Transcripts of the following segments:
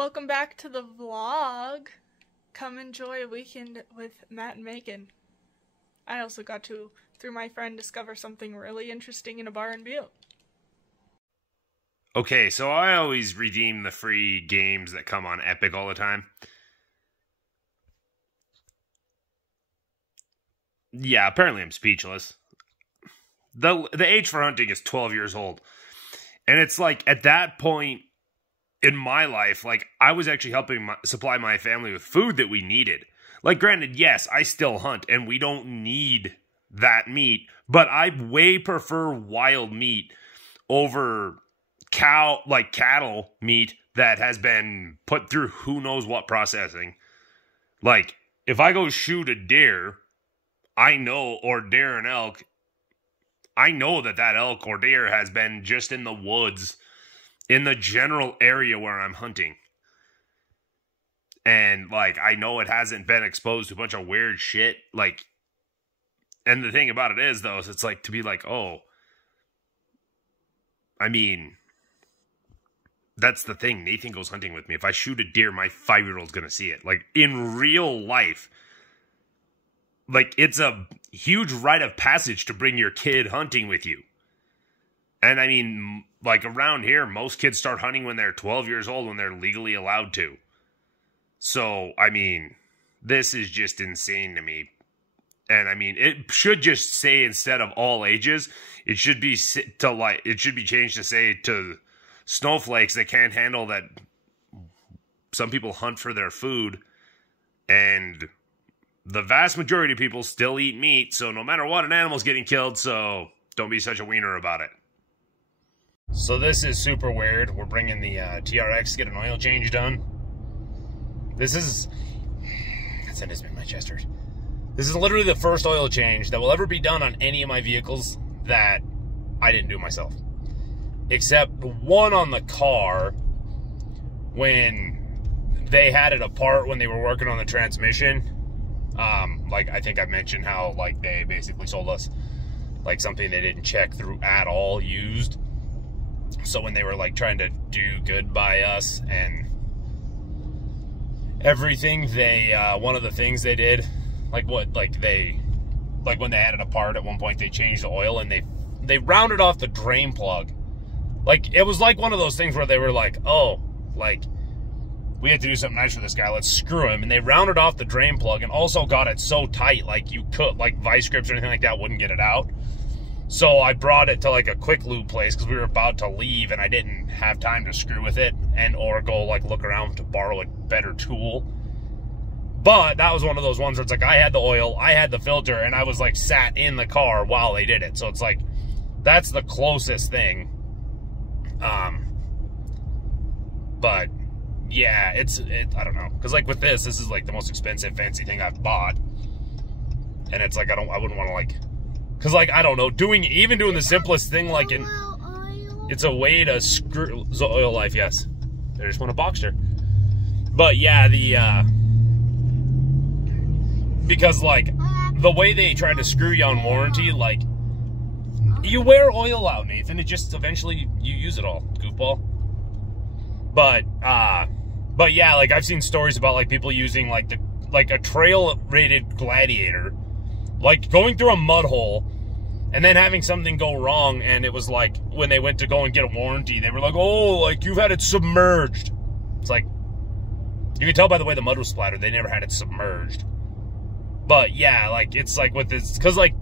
Welcome back to the vlog. Come enjoy a weekend with Matt and Megan. I also got to, through my friend, discover something really interesting in a bar in Butte. Okay, so I always redeem the free games that come on Epic all the time. Yeah, apparently I'm speechless. The age for hunting is 12 years old. And it's like, at that point in my life, like, I was actually helping supply my family with food that we needed. Like, granted, yes, I still hunt, and we don't need that meat, but I way prefer wild meat over cattle meat that has been put through who knows what processing. Like, if I go shoot a deer, I know, or deer and elk, I know that elk or deer has been just in the woods in the general area where I'm hunting. And, like, I know it hasn't been exposed to a bunch of weird shit. Like, and the thing about it is, though, is it's like, to be like, oh, I mean, that's the thing. Nathan goes hunting with me. If I shoot a deer, my 5-year-old's gonna see it. Like, in real life, like, it's a huge rite of passage to bring your kid hunting with you. And I mean, like, around here, most kids start hunting when they're 12 years old, when they're legally allowed to. So, I mean, this is just insane to me. And I mean, it should just say, instead of all ages, it should be changed to say to snowflakes that can't handle that some people hunt for their food, and the vast majority of people still eat meat, so no matter what, an animal's getting killed, so don't be such a wiener about it. So this is super weird. We're bringing the TRX to get an oil change done. This is my Chester. This is literally the first oil change that will ever be done on any of my vehicles that I didn't do myself. Except one on the car, when they had it apart when they were working on the transmission. Like, I think I mentioned how, like, they basically sold us, like, something they didn't check through at all, used. So when they were, like, trying to do good by us and everything, they, one of the things they did, like, when they had it apart at one point, they changed the oil, and they rounded off the drain plug. Like, it was like one of those things where they were like, oh, like, we had to do something nice for this guy, let's screw him. And they rounded off the drain plug and also got it so tight, like, you could, like, vice grips or anything like that wouldn't get it out. So I brought it to, like, a quick lube place because we were about to leave and I didn't have time to screw with it and or go, like, look around to borrow a better tool. But that was one of those ones where it's like, I had the oil, I had the filter, and I was, like, sat in the car while they did it. So it's like, that's the closest thing. But yeah, I don't know. Because, like, with this is, like, the most expensive fancy thing I've bought. And it's like, I wouldn't want to, like, because, like, I don't know, even doing the simplest thing, like, it's a way to screw, the oil life, yes. They just want a Boxster. But, yeah, because, like, the way they tried to screw you on warranty, like, you wear oil out, Nathan, it just, eventually, you use it all, goofball. But yeah, like, I've seen stories about, like, people using, like, a trail-rated Gladiator, like, going through a mud hole, and then having something go wrong, and it was, like, when they went to go and get a warranty, they were like, oh, like, you've had it submerged. It's like, you can tell by the way the mud was splattered, they never had it submerged. But, yeah, like, it's, like, with this, because, like,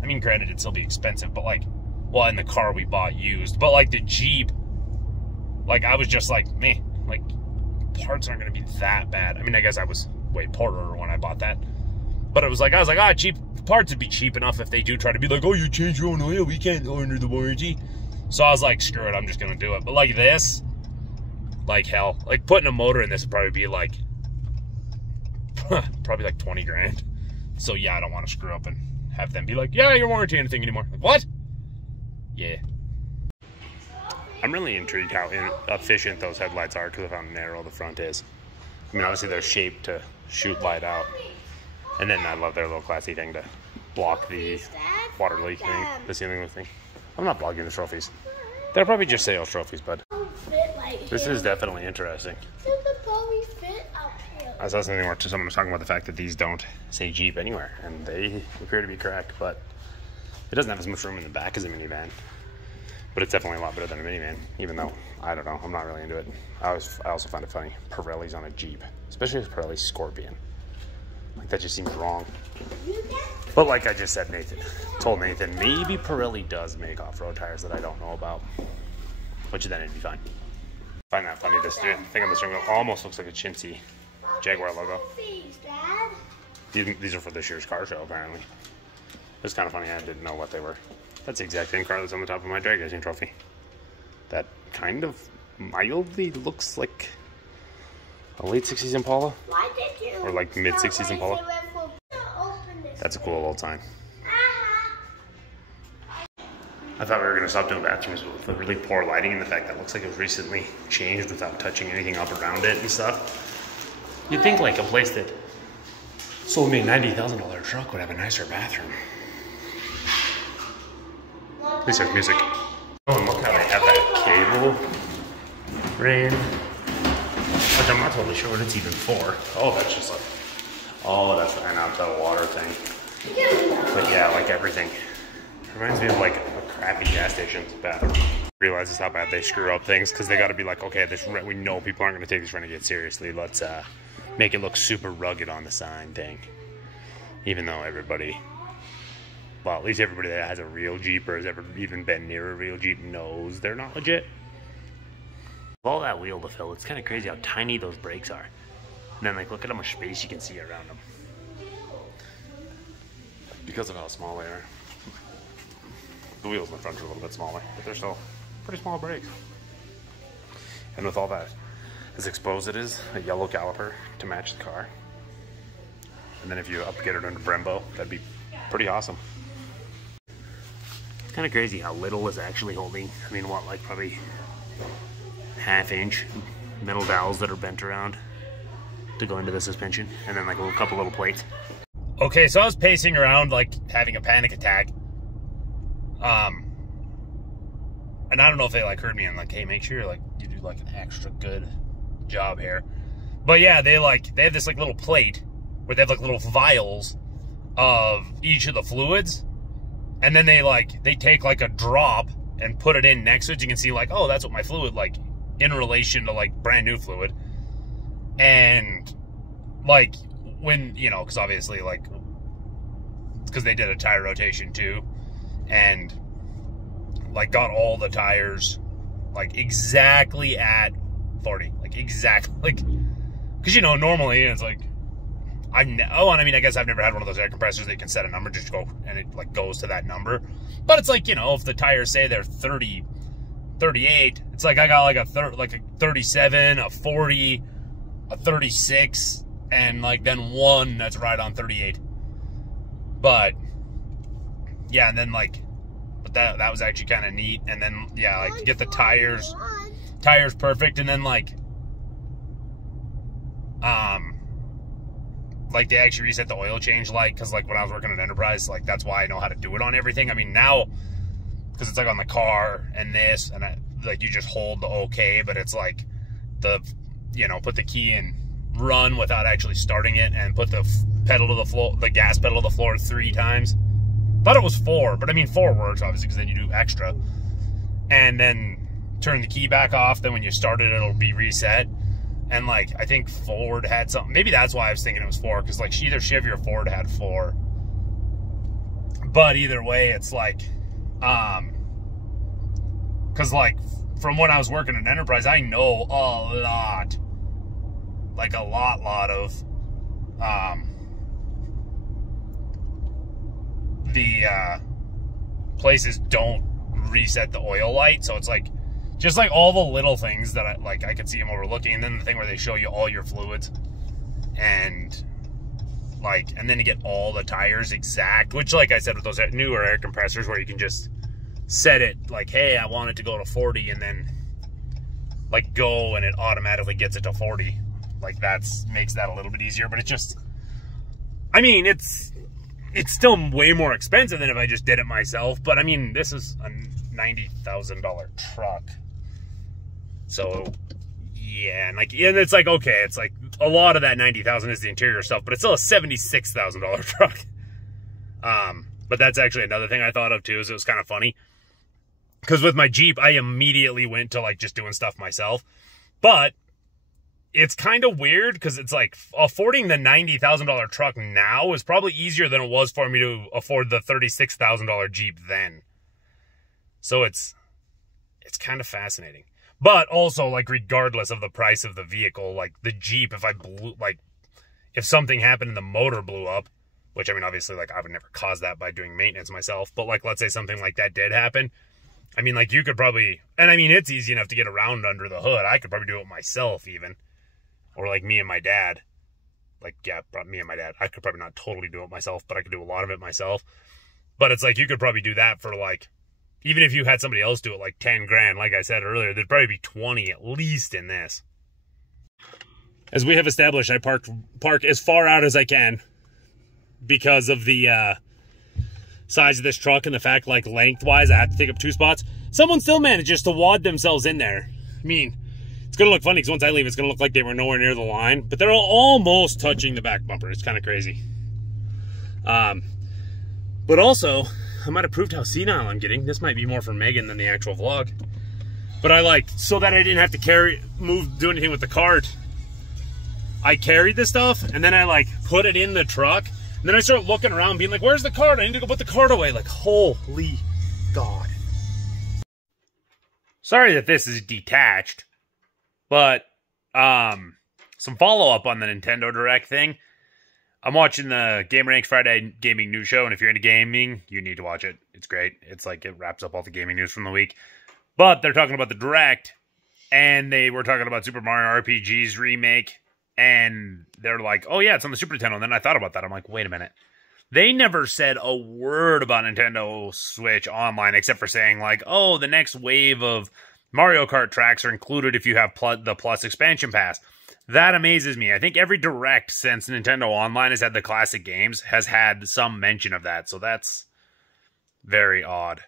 I mean, granted, it'd still be expensive, but, like, well, in the car we bought used, but, like, the Jeep, like, I was just like, meh, like, parts aren't going to be that bad. I mean, I guess I was way poorer when I bought that. But it was like, I was like, cheap parts would be cheap enough if they do try to be like, oh, you changed your own oil, we can't honor the warranty. So I was like, screw it, I'm just going to do it. But like this, like hell, like putting a motor in this would probably be like, probably like 20 grand. So yeah, I don't want to screw up and have them be like, yeah, your warranty anything anymore. Like, what? Yeah. I'm really intrigued how efficient those headlights are because of how narrow the front is. I mean, obviously they're shaped to shoot light out. And then I love their little classy thing to block the water leak thing, the ceiling leak thing. I'm not blocking the trophies. They're probably just sales trophies, bud. Fit like This is definitely interesting. I saw something where someone was talking about the fact that these don't say Jeep anywhere, and they appear to be correct, but it doesn't have as much room in the back as a minivan. But it's definitely a lot better than a minivan, even though, I don't know, I'm not really into it. I also find it funny, Pirelli's on a Jeep, especially with Pirelli Scorpion. Like, that just seems wrong. But like I just said, told Nathan, maybe Pirelli does make off-road tires that I don't know about, which then it'd be fine. I find that funny, this thing on the steering wheel almost looks like a chintzy Jaguar logo. These are for this year's car show, apparently. It's kind of funny, I didn't know what they were. That's the exact same car that's on the top of my drag racing trophy. That kind of mildly looks like a late 60s Impala. Or like mid 60s Impala. That's a cool old sign. I thought we were going to stop doing bathrooms with the really poor lighting and the fact that it looks like it was recently changed without touching anything up around it and stuff. You'd think like a place that sold me a $90,000 truck would have a nicer bathroom. Please have music. Oh, and look how they have that cable ran. Which I'm not totally sure what it's even for. Oh, that's just like, oh, that's an out-to water thing. But yeah, like everything. Reminds me of like a crappy gas station's bathroom. Realizes how bad they screw up things because they got to be like, okay, we know people aren't going to take this Renegade seriously. Let's make it look super rugged on the sign thing. Even though everybody, well, at least everybody that has a real Jeep or has ever even been near a real Jeep knows they're not legit. With all that wheel to fill, it's kind of crazy how tiny those brakes are. And then like look at how much space you can see around them. Because of how small they are. The wheels in the front are a little bit smaller, but they're still pretty small brakes. And with all that, as exposed it is, a yellow caliper to match the car. And then if you upgrade it under Brembo, that'd be pretty awesome. It's kind of crazy how little is actually holding. I mean, what, like probably half-inch metal dowels that are bent around to go into the suspension, and then like a couple little plates. Okay, so I was pacing around like having a panic attack. And I don't know if they like heard me and like, hey, make sure like you do like an extra good job here. But yeah, they have this like little plate where they have like little vials of each of the fluids, and then they take like a drop and put it in next to it. You can see like, oh, that's what my fluid like in relation to like brand new fluid. And like when, you know, because obviously like because they did a tire rotation too, and like got all the tires like exactly at 40, like exactly, like, because you know normally it's like I mean I guess I've never had one of those air compressors that you can set a number, just go and it like goes to that number. But it's like, you know, if the tires say they're 30, 38, it's like I got like a 37, a 40, a 36, and like then one that's right on 38. But yeah, and then like, but that was actually kind of neat. And then yeah, like to get the tires perfect, and then like they actually reset the oil change light, because like when I was working at Enterprise, like that's why I know how to do it on everything. I mean now, because it's like on the car and this, and like you just hold the OK, but it's like the, you know, put the key in run without actually starting it, and put the pedal to the floor, the gas pedal to the floor 3 times. Thought it was 4, but I mean 4 works obviously because then you do extra, and then turn the key back off. Then when you start it, it'll be reset. And like I think Ford had something. Maybe that's why I was thinking it was 4, because like either Chevy or Ford had 4. But either way, it's like, because like from when I was working at Enterprise, I know a lot, like a lot of the places don't reset the oil light. So it's like just like all the little things that I could see them overlooking. And then the thing where they show you all your fluids, and like, and then to get all the tires exact, which like I said with those newer air compressors where you can just set it like, hey, I want it to go to 40, and then like go and it automatically gets it to 40. Like makes that a little bit easier. But it's just, I mean, it's still way more expensive than if I just did it myself. But I mean, this is a $90,000 truck. So Yeah, and it's like, okay, it's like a lot of that $90,000 is the interior stuff, but it's still a $76,000 truck. But that's actually another thing I thought of too, is it was kind of funny. Because with my Jeep, I immediately went to like just doing stuff myself. But it's kind of weird because it's like affording the $90,000 truck now is probably easier than it was for me to afford the $36,000 Jeep then. So it's kind of fascinating. But also, like, regardless of the price of the vehicle, like the Jeep, if something happened and the motor blew up, which I mean, obviously, like, I would never cause that by doing maintenance myself, but like, let's say something like that did happen. I mean, like, you could probably, and I mean, it's easy enough to get around under the hood. I could probably do it myself even. Or like me and my dad. Like, yeah, me and my dad. I could probably not totally do it myself, but I could do a lot of it myself. But it's like, you could probably do that for like, even if you had somebody else do it, like 10 grand, like I said earlier, there'd probably be 20 at least in this. As we have established, I park as far out as I can because of the size of this truck and the fact, like, lengthwise, I have to take up 2 spots. Someone still manages to wad themselves in there. I mean, it's going to look funny because once I leave, it's going to look like they were nowhere near the line, but they're almost touching the back bumper. It's kind of crazy. But also, I might have proved how senile I'm getting. This might be more for Megan than the actual vlog. But I like, so that I didn't have to do anything with the cart, I carried this stuff, and then I like put it in the truck, and then I started looking around being like, where's the cart? I need to go put the cart away. Like, holy God. Sorry that this is detached, but some follow-up on the Nintendo Direct thing. I'm watching the GamerRanks Friday Gaming News Show, and if you're into gaming, you need to watch it. It's great. It's like, it wraps up all the gaming news from the week. But they're talking about the Direct, and they were talking about Super Mario RPG's remake, and they're like, oh yeah, it's on the Super Nintendo. And then I thought about that. I'm like, wait a minute. They never said a word about Nintendo Switch Online, except for saying like, oh, the next wave of Mario Kart tracks are included if you have the Plus expansion pass. That amazes me. I think every Direct since Nintendo Online has had the classic games has had some mention of that. So that's very odd.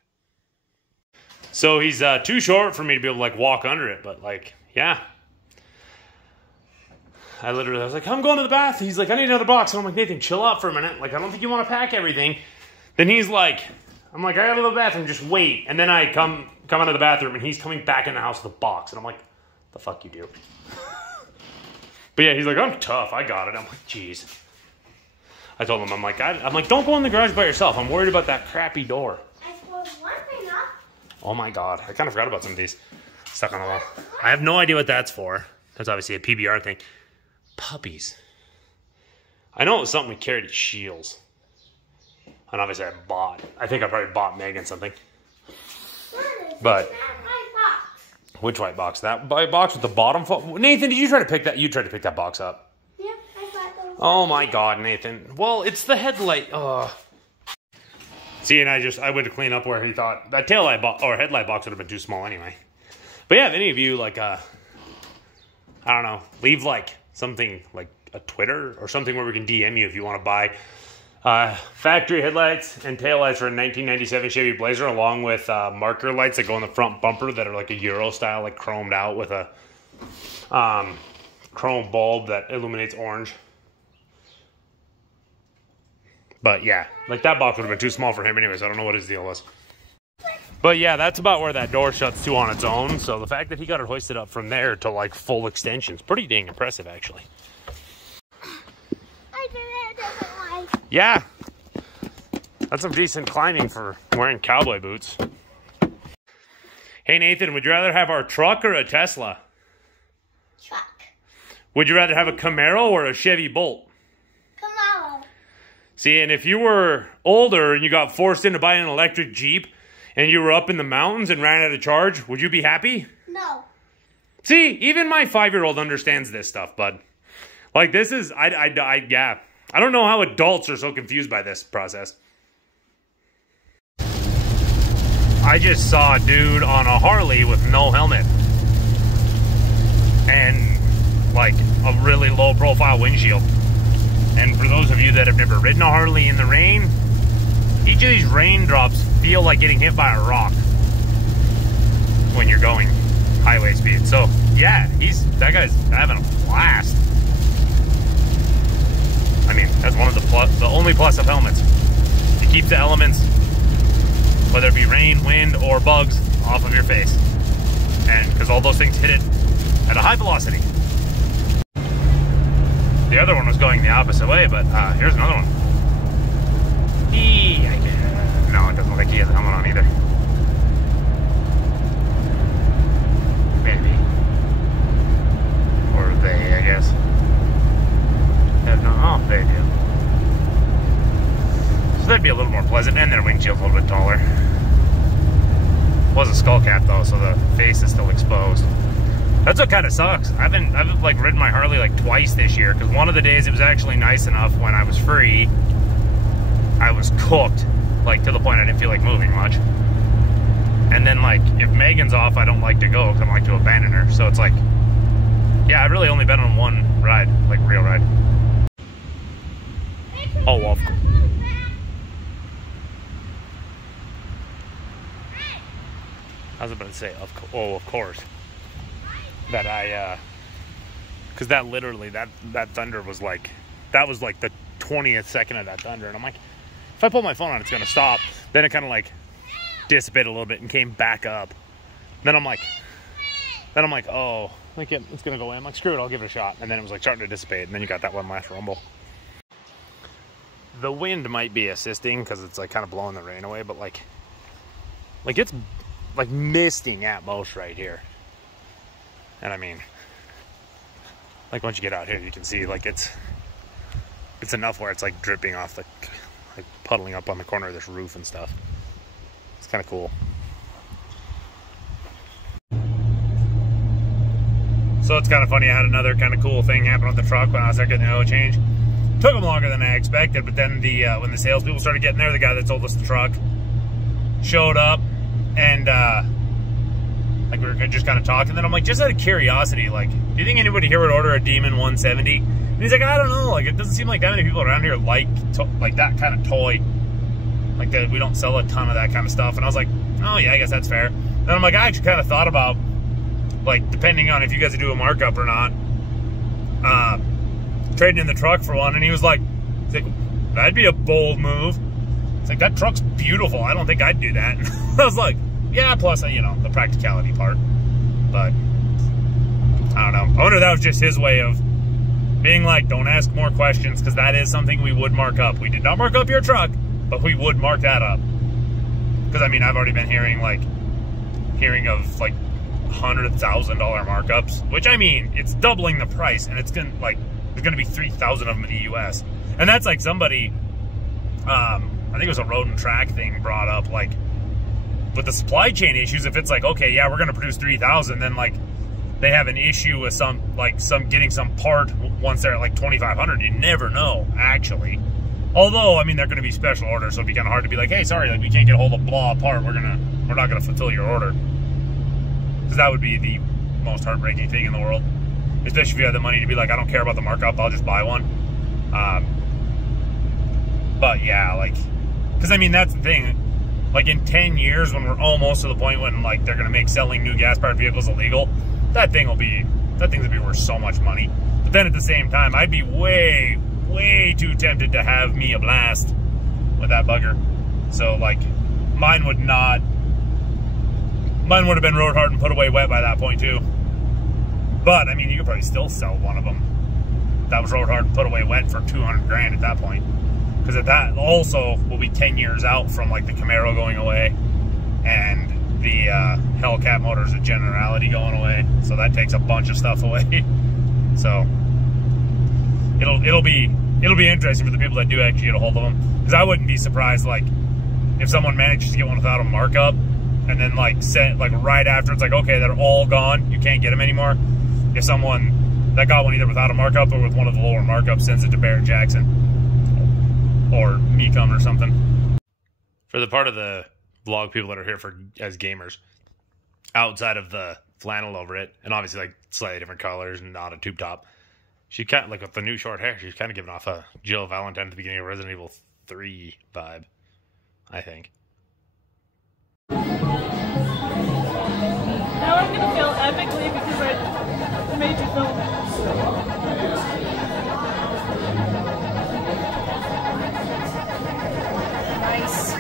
So he's too short for me to be able to like walk under it. But like, yeah. I was like, I'm going to the bath. He's like, I need another box. And I'm like, Nathan, chill out for a minute. Like, I don't think you want to pack everything. Then he's like, I'm like, I gotta go to the bathroom. Just wait. And then I come out of the bathroom and he's coming back in the house with a box. And I'm like, the fuck you do? But yeah, he's like, I'm tough. I got it. I'm like, jeez. I told him, I'm like, don't go in the garage by yourself. I'm worried about that crappy door. I suppose one thing up. Oh my God. I kind of forgot about some of these. Stuck on the wall. I have no idea what that's for. That's obviously a PBR thing. Puppies. I know it was something we carried at Shields. And obviously I think I probably bought Megan something. But which white box? That box with the bottom? Nathan, did you try to pick that? You tried to pick that box up. Yep, I got those. Oh my God, Nathan. Well, it's the headlight. See, and I went to clean up where he thought that taillight or headlight box would have been too small anyway. But yeah, if any of you like, I don't know, leave like something like a Twitter or something where we can DM you if you want to buy factory headlights and taillights for a 1997 Chevy Blazer, along with marker lights that go on the front bumper that are like a Euro style, like chromed out with a chrome bulb that illuminates orange. But yeah, like that box would have been too small for him anyways. I don't know what his deal was. But yeah, that's about where that door shuts to on its own. So the fact that he got it hoisted up from there to like full extension is pretty dang impressive, actually. I did it a different way. Yeah. That's some decent climbing for wearing cowboy boots. Hey, Nathan, would you rather have our truck or a Tesla? Truck. Would you rather have a Camaro or a Chevy Bolt? Camaro. See, and if you were older and you got forced into buying an electric Jeep and you were up in the mountains and ran out of charge, would you be happy? No. See, even my 5-year-old understands this stuff, bud. Like, this is, yeah. I don't know how adults are so confused by this process. I just saw a dude on a Harley with no helmet. And, like, a really low-profile windshield. And for those of you that have never ridden a Harley in the rain, each of these raindrops feel like getting hit by a rock when you're going highway speed. So yeah, that guy's having a blast. I mean, that's one of the only plus of helmets. It keeps the elements, whether it be rain, wind, or bugs, off of your face. And because all those things hit it at a high velocity. The other one was going the opposite way, but here's another one. No, it doesn't look like he has a helmet on either. Maybe. Or they, I guess. Oh, they do. So that'd be a little more pleasant, and their windshield's a little bit taller. Was a skull cap though, so the face is still exposed. That's what kind of sucks. I've like ridden my Harley like twice this year, because one of the days it was actually nice enough when I was free. I was cooked, like to the point I didn't feel like moving much. And then like if Megan's off, I don't like to go because I don't like to abandon her. So it's like, yeah, I've really only been on one ride, like real ride. Oh, well, of course. I was about to say, of course. That because that literally, that thunder was like, that was like the 20th second of that thunder. And I'm like, if I pull my phone on, it's going to stop. Then it kind of like dissipated a little bit and came back up. Then I'm like, oh, like it's going to go in. I'm like, screw it, I'll give it a shot. And then it was like starting to dissipate. And then you got that one last rumble. The wind might be assisting because it's like kind of blowing the rain away, but like it's like misting at most right here. And I mean, like once you get out here, you can see like it's enough where it's like dripping off the, like puddling up on the corner of this roof and stuff. It's kind of cool. So it's kind of funny, I had another kind of cool thing happen with the truck when I was there getting the oil change. Took them longer than I expected, but then when the salespeople started getting there, the guy that sold us the truck showed up, and like we were just kind of talking. Then I'm like, just out of curiosity, like, do you think anybody here would order a Demon 170? And he's like, I don't know, like it doesn't seem like that many people around here like that kind of toy, like that. We don't sell a ton of that kind of stuff. And I was like, oh yeah, I guess that's fair. Then I'm like, I actually kind of thought about, like, depending on if you guys do a markup or not, trading in the truck for one. And he was like, that'd be a bold move. It's like, that truck's beautiful, I don't think I'd do that. I was like, yeah, plus you know, the practicality part. But I don't know, I wonder if that was just his way of being like, don't ask more questions, because that is something we would mark up. We did not mark up your truck, but we would mark that up. Because I mean, I've already been hearing of like $100,000 markups, which I mean, it's doubling the price, and it's gonna like, there's gonna be 3,000 of them in the US. And that's like somebody, I think it was a Road and Track thing brought up, like with the supply chain issues, if it's like, okay, yeah, we're gonna produce 3,000, then like they have an issue with getting some part once they're at like 2,500. You never know, actually. Although, I mean, they're gonna be special orders, so it'd be kind of hard to be like, hey, sorry, like we can't get a hold of blah part. We're not gonna fulfill your order. Because that would be the most heartbreaking thing in the world. Especially if you had the money to be like, I don't care about the markup, I'll just buy one. But yeah, like, because I mean, that's the thing. Like in 10 years, when we're almost to the point when like they're gonna make selling new gas-powered vehicles illegal, that thing's gonna be worth so much money. But then at the same time, I'd be way, way too tempted to have me a blast with that bugger. So like, mine would have been rode hard and put away wet by that point too. But I mean, you could probably still sell one of them that was rode hard and put away wet for 200 grand at that point. Because at that also will be 10 years out from like the Camaro going away and the Hellcat motors of Generality going away. So that takes a bunch of stuff away. So it'll be interesting for the people that do actually get a hold of them. Because I wouldn't be surprised, like, if someone manages to get one without a markup, and then like right after it's like, okay, they're all gone, you can't get them anymore. If someone that got one either without a markup or with one of the lower markups sends it to Barrett Jackson or Mecum or something. For the part of the vlog people that are here as gamers, outside of the flannel over it, and obviously like slightly different colors and not a tube top, she kind of, like with the new short hair, she's kind of giving off a Jill Valentine at the beginning of Resident Evil 3 vibe, I think. Now I'm gonna fail epically because made you film it. Nice.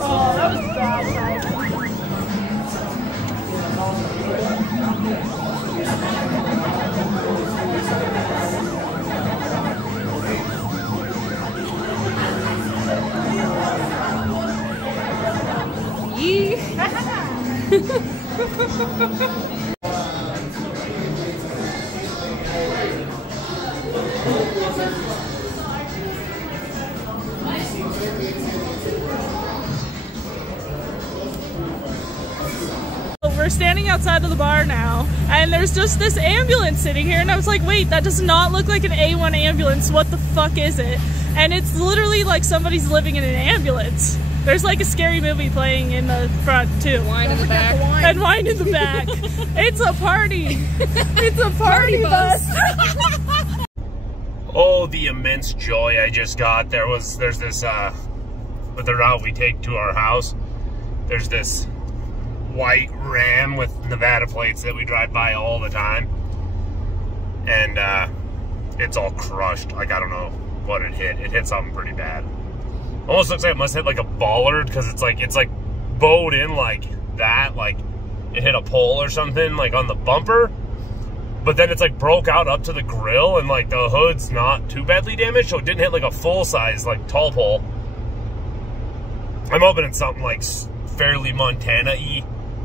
Oh, that was bad. We're standing outside of the bar now, and there's just this ambulance sitting here, and I was like, wait, that does not look like an A1 ambulance. What the fuck is it? And it's literally like somebody's living in an ambulance. There's like a scary movie playing in the front too. Wine in the back. And wine in the back. It's a party. It's a party bus. Oh, the immense joy I just got. There's this, with the route we take to our house, there's this white Ram with Nevada plates that we drive by all the time. And, it's all crushed. Like, I don't know what it hit. It hit something pretty bad. Almost looks like it must hit like a bollard, because it's like bowed in like that, like it hit a pole or something, like on the bumper. But then it's like broke out up to the grill, and like the hood's not too badly damaged, so it didn't hit like a full size like tall pole. I'm hoping it's something like fairly Montana-y.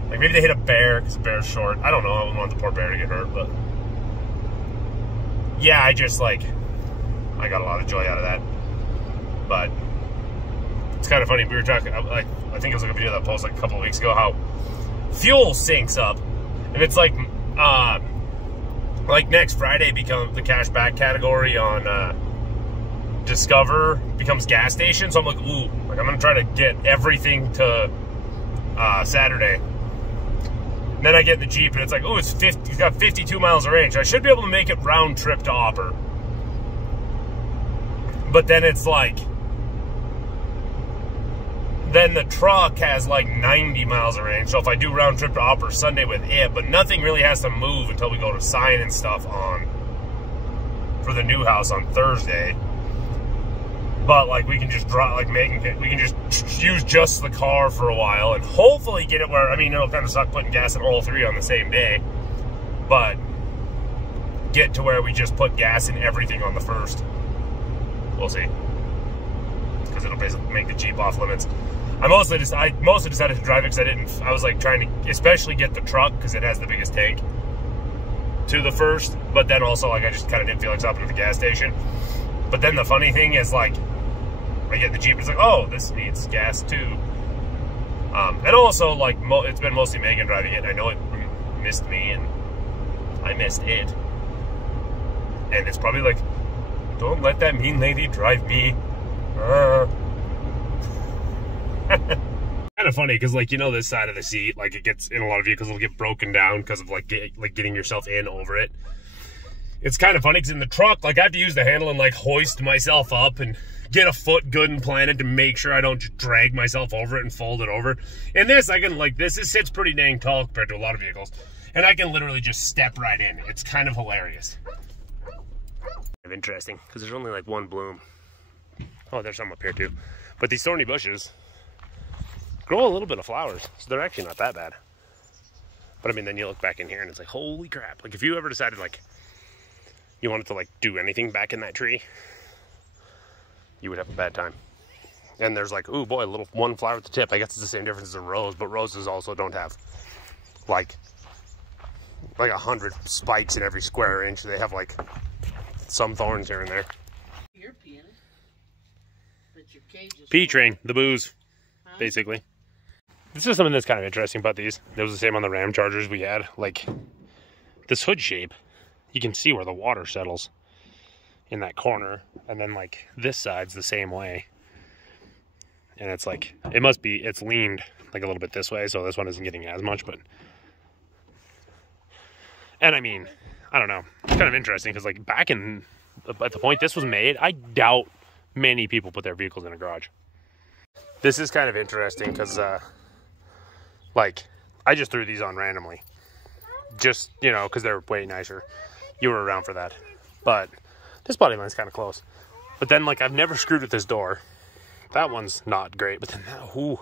Like maybe they hit a bear, because the bear's short. I don't know. I wouldn't want the poor bear to get hurt, but yeah, I got a lot of joy out of that. But it's kind of funny. We were talking, I think it was like a video that I posted like a couple of weeks ago, how fuel syncs up, and it's like next Friday becomes the cash back category on Discover becomes gas station. So I'm like, ooh, like I'm gonna try to get everything to Saturday. And then I get in the Jeep, and it's like, ooh, it's got 52 miles of range. I should be able to make it round trip to Opper. But then it's like, then the truck has like 90 miles of range. So if I do round trip to Opper Sunday with it, but nothing really has to move until we go to sign and stuff on for the new house on Thursday. But like we can just drive, like we can just use just the car for a while and hopefully get it where, I mean, it'll kind of suck putting gas in all three on the same day, but get to where we just put gas in everything on the first. We'll see, because it'll basically make the Jeep off limits. I mostly decided to drive it because I was like trying to especially get the truck because it has the biggest tank to the first, but then also like I just kind of didn't feel like stopping at the gas station. But then the funny thing is, like, I get the Jeep, it's like, oh, this needs gas too. And also, like, it's been mostly Megan driving it. I know it missed me, and I missed it. And it's probably like, don't let that mean lady drive me. Kind of funny, because, like, you know, this side of the seat, like, it gets, in a lot of vehicles, it'll get broken down because of, like, getting yourself in over it. It's kind of funny because in the truck, like, I have to use the handle and, like, hoist myself up and get a foot good and planted to make sure I don't just drag myself over it and fold it over. And this, I can, like, this sits pretty dang tall compared to a lot of vehicles. And I can literally just step right in. It's kind of hilarious. Kind of interesting, because there's only, like, one bloom. Oh, there's some up here, too. But these thorny bushes grow a little bit of flowers, so they're actually not that bad. But, I mean, then you look back in here, and it's like, holy crap. Like, if you ever decided, like, you wanted to, like, do anything back in that tree, you would have a bad time. And there's like, ooh boy, a little one flower at the tip. I guess it's the same difference as a rose, but roses also don't have like 100 spikes in every square inch. They have like some thorns here and there. You're peeing, but your cage is P-Train, the booze. basically. This is something that's kind of interesting about these. It was the same on the Ram Chargers we had. Like, this hood shape, you can see where the water settles in that corner. And then, like, this side's the same way. And it's like, it's leaned like a little bit this way, so this one isn't getting as much, but... And I mean, I don't know. It's kind of interesting, because, like, back in... At the point this was made, I doubt many people put their vehicles in a garage. This is kind of interesting, because, like, I just threw these on randomly. Just, you know, because they're way nicer. You were around for that. But this body line's kind of close. But then, like, I've never screwed with this door. That one's not great. But then that, ooh,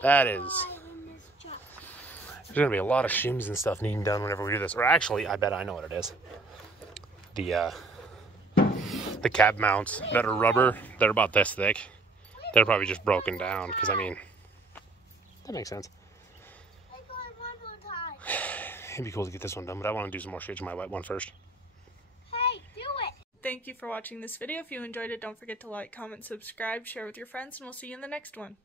that is... There's going to be a lot of shims and stuff needing done whenever we do this. Or actually, I bet I know what it is. The cab mounts that are rubber, they're about this thick. They're probably just broken down. Because, I mean, that makes sense. It'd be cool to get this one done, but I want to do some more shit to my wet one first. Hey, do it! Thank you for watching this video. If you enjoyed it, don't forget to like, comment, subscribe, share with your friends, and we'll see you in the next one.